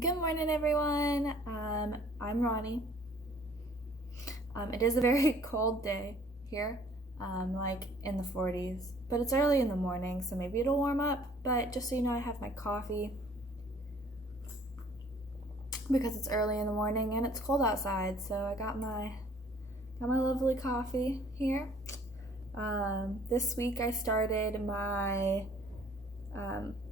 Good morning, everyone. I'm Ronnie. It is a very cold day here, like in the 40s, but it's early in the morning, so maybe it'll warm up. But just so you know, I have my coffee because it's early in the morning and it's cold outside. So I got my lovely coffee here. This week I started my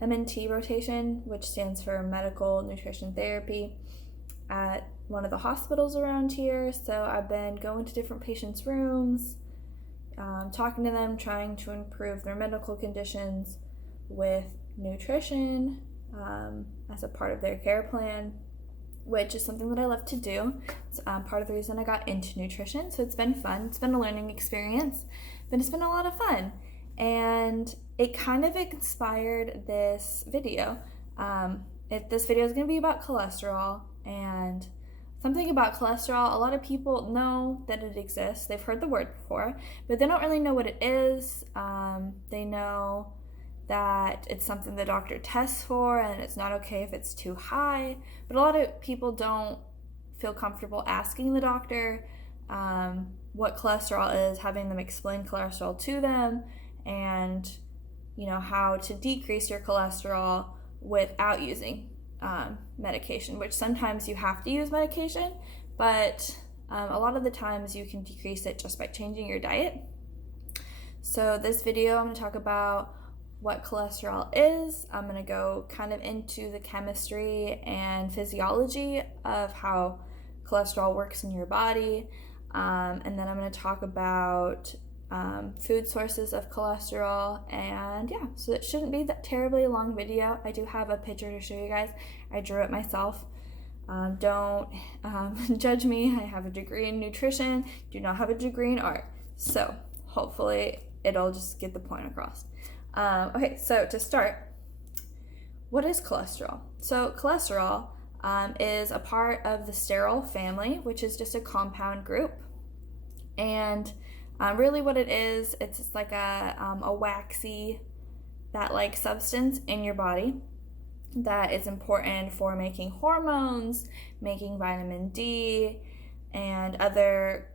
MNT rotation, which stands for Medical Nutrition Therapy, at one of the hospitals around here. So I've been going to different patients' rooms, talking to them, trying to improve their medical conditions with nutrition as a part of their care plan, which is something that I love to do. It's part of the reason I got into nutrition. So it's been fun. It's been a learning experience, but it's been a lot of fun. And it kind of inspired this video. This video is going to be about cholesterol, and something about cholesterol. A lot of people know that it exists. They've heard the word before, but they don't really know what it is. They know that it's something the doctor tests for, and it's not okay if it's too high. But a lot of people don't feel comfortable asking the doctor what cholesterol is, having them explain cholesterol to them, and how to decrease your cholesterol without using medication, which sometimes you have to use medication, but a lot of the times you can decrease it just by changing your diet. So this video, I'm going to talk about what cholesterol is. I'm going to go kind of into the chemistry and physiology of how cholesterol works in your body, and then I'm going to talk about food sources of cholesterol, and so it shouldn't be that terribly long video. I do have a picture to show you guys. I drew it myself. Don't judge me. I have a degree in nutrition, do not have a degree in art, so hopefully it'll just get the point across. Okay, so to start, what is cholesterol? So cholesterol is a part of the sterol family, which is just a compound group, and really what it is, it's like a waxy, that-like substance in your body that is important for making hormones, making vitamin D, and other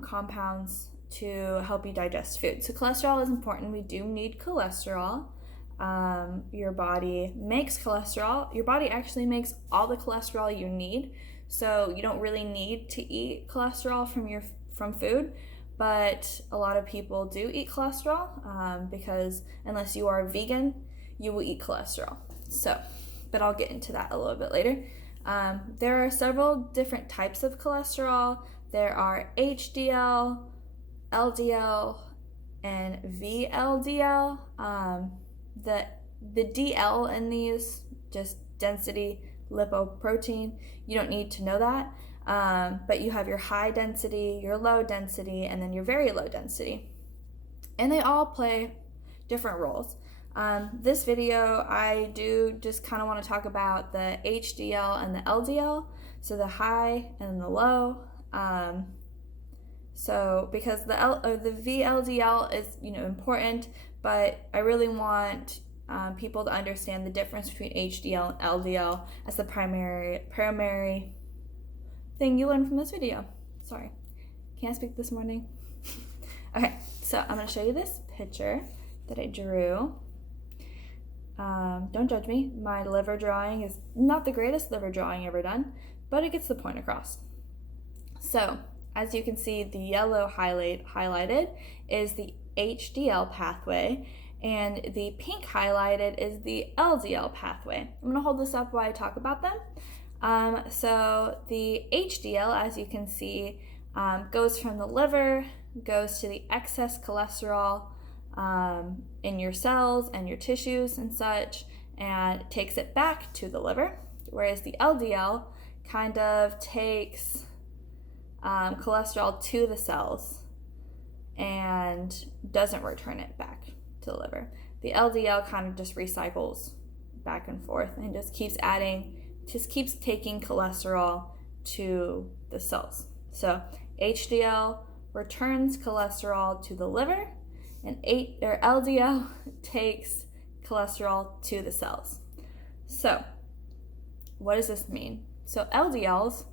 compounds to help you digest food. So cholesterol is important. We do need cholesterol. Your body makes cholesterol. Your body actually makes all the cholesterol you need. So you don't really need to eat cholesterol from food. But a lot of people do eat cholesterol because unless you are vegan, you will eat cholesterol. But I'll get into that a little bit later. There are several different types of cholesterol. There are HDL, LDL, and VLDL. The DL in these, just density lipoprotein, you don't need to know that. But you have your high density, your low density, and then your very low density. And they all play different roles. This video, I do just kind of want to talk about the HDL and the LDL, so the high and the low. So because the VLDL is important, but I really want people to understand the difference between HDL and LDL as the primary thing you learned from this video. Sorry, can't speak this morning. Okay, so I'm going to show you this picture that I drew. Don't judge me. My liver drawing is not the greatest liver drawing ever done, but it gets the point across. So, as you can see, the yellow highlighted is the HDL pathway, and the pink highlighted is the LDL pathway. I'm going to hold this up while I talk about them. So the HDL, as you can see, goes from the liver, goes to the excess cholesterol in your cells and your tissues and such, and takes it back to the liver, whereas the LDL kind of takes cholesterol to the cells and doesn't return it back to the liver. The LDL kind of just recycles back and forth and just keeps taking cholesterol to the cells. So HDL returns cholesterol to the liver, and LDL takes cholesterol to the cells. So what does this mean? So LDLs,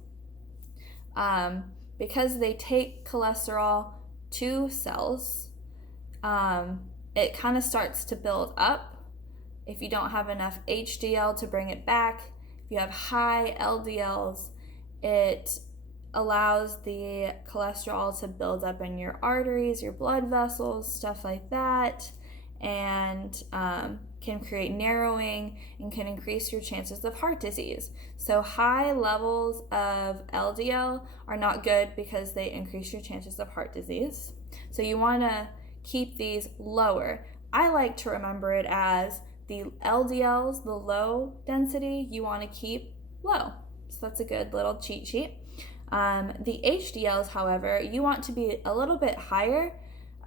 because they take cholesterol to cells, it kind of starts to build up. If you don't have enough HDL to bring it back, if you have high LDLs, it allows the cholesterol to build up in your arteries, your blood vessels, stuff like that, and can create narrowing and can increase your chances of heart disease. So high levels of LDL are not good because they increase your chances of heart disease. So you want to keep these lower. I like to remember it as the LDLs, the low density, you want to keep low. So that's a good little cheat sheet. The HDLs, however, you want to be a little bit higher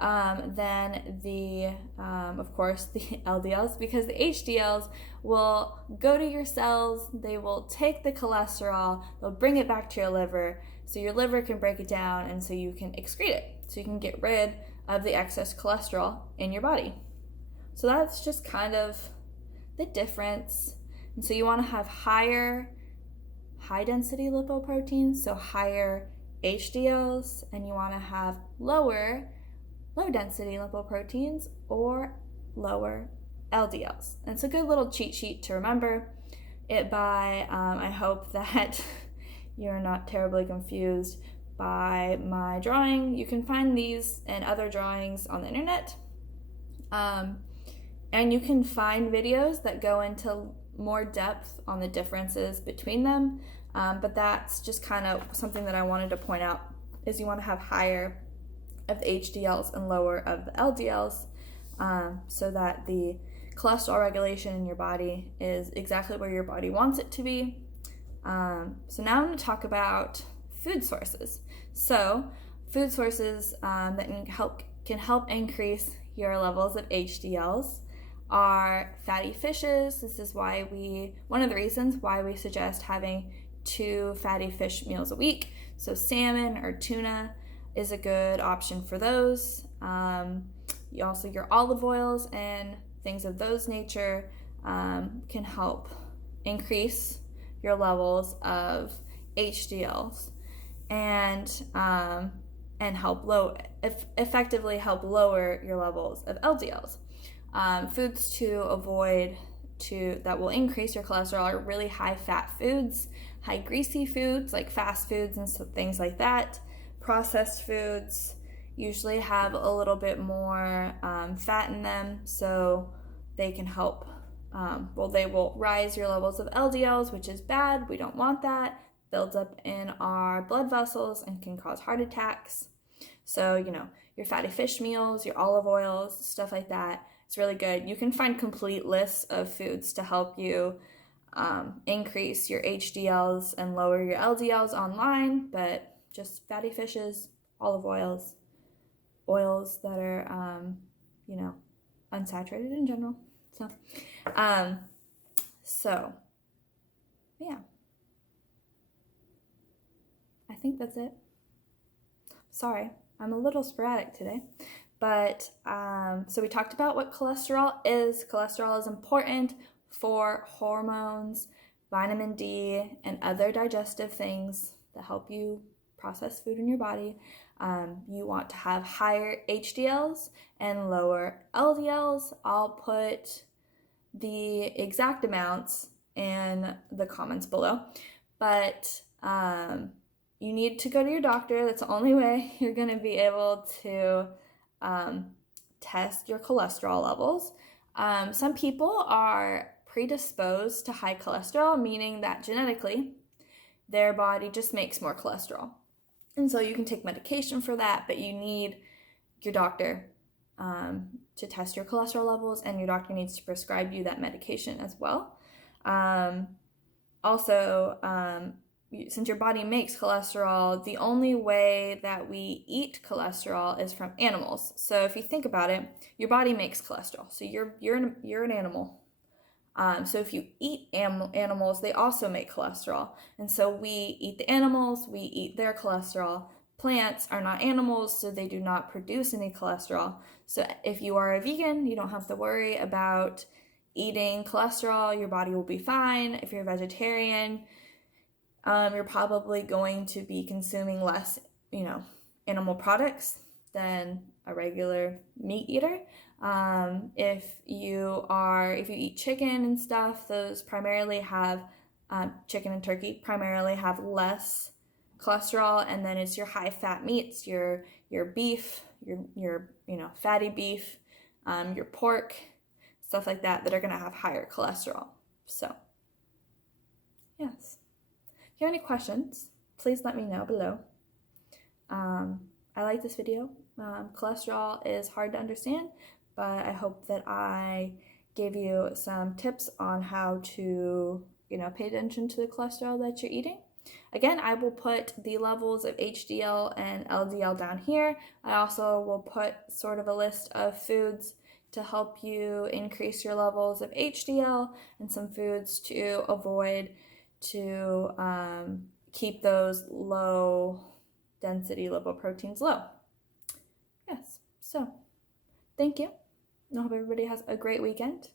than the, of course, the LDLs, because the HDLs will go to your cells, they will take the cholesterol, they'll bring it back to your liver, so your liver can break it down and so you can excrete it, so you can get rid of the excess cholesterol in your body. So that's just kind of the difference. And so you want to have high density lipoproteins, so higher HDLs, and you want to have low density lipoproteins or lower LDLs. And it's a good little cheat sheet to remember it by. I hope that you're not terribly confused by my drawing. You can find these and other drawings on the internet. And you can find videos that go into more depth on the differences between them. But that's just kind of something that I wanted to point out, is you want to have higher of the HDLs and lower of the LDLs, so that the cholesterol regulation in your body is exactly where your body wants it to be. So now I'm going to talk about food sources. So food sources that can help increase your levels of HDLs are fatty fishes. This is why one of the reasons why we suggest having 2 fatty fish meals a week. So salmon or tuna is a good option for those. Your olive oils and things of those nature can help increase your levels of HDLs and effectively help lower your levels of LDLs. Foods to avoid that will increase your cholesterol are really high fat foods, high greasy foods like fast foods and things like that. Processed foods usually have a little bit more fat in them, so they can help. They will rise your levels of LDLs, which is bad. We don't want that. Builds up in our blood vessels and can cause heart attacks. So, your fatty fish meals, your olive oils, stuff like that, it's really good. You can find complete lists of foods to help you increase your HDLs and lower your LDLs online, but just fatty fishes, olive oils that are, unsaturated in general. So, yeah. I think that's it. Sorry, I'm a little sporadic today. But, so we talked about what cholesterol is. Cholesterol is important for hormones, vitamin D, and other digestive things that help you process food in your body. You want to have higher HDLs and lower LDLs. I'll put the exact amounts in the comments below. But you need to go to your doctor. That's the only way you're going to be able to test your cholesterol levels. Some people are predisposed to high cholesterol, meaning that genetically their body just makes more cholesterol. And so you can take medication for that, but you need your doctor to test your cholesterol levels, and your doctor needs to prescribe you that medication as well. Since your body makes cholesterol, the only way that we eat cholesterol is from animals. So if you think about it, your body makes cholesterol. So you're an animal. So if you eat animals, they also make cholesterol. And so we eat the animals, we eat their cholesterol. Plants are not animals, so they do not produce any cholesterol. So if you are a vegan, you don't have to worry about eating cholesterol, your body will be fine. If you're a vegetarian, you're probably going to be consuming less, animal products than a regular meat eater. If you eat chicken and stuff, those primarily have, chicken and turkey primarily have less cholesterol, and then it's your high fat meats, your beef, your fatty beef, your pork, stuff like that are going to have higher cholesterol. So, yes. If you have any questions, please let me know below. I like this video. Cholesterol is hard to understand, but I hope that I gave you some tips on how to, pay attention to the cholesterol that you're eating. Again, I will put the levels of HDL and LDL down here. I also will put sort of a list of foods to help you increase your levels of HDL and some foods to avoid to keep those low density lipoproteins low. Yes, so thank you. I hope everybody has a great weekend.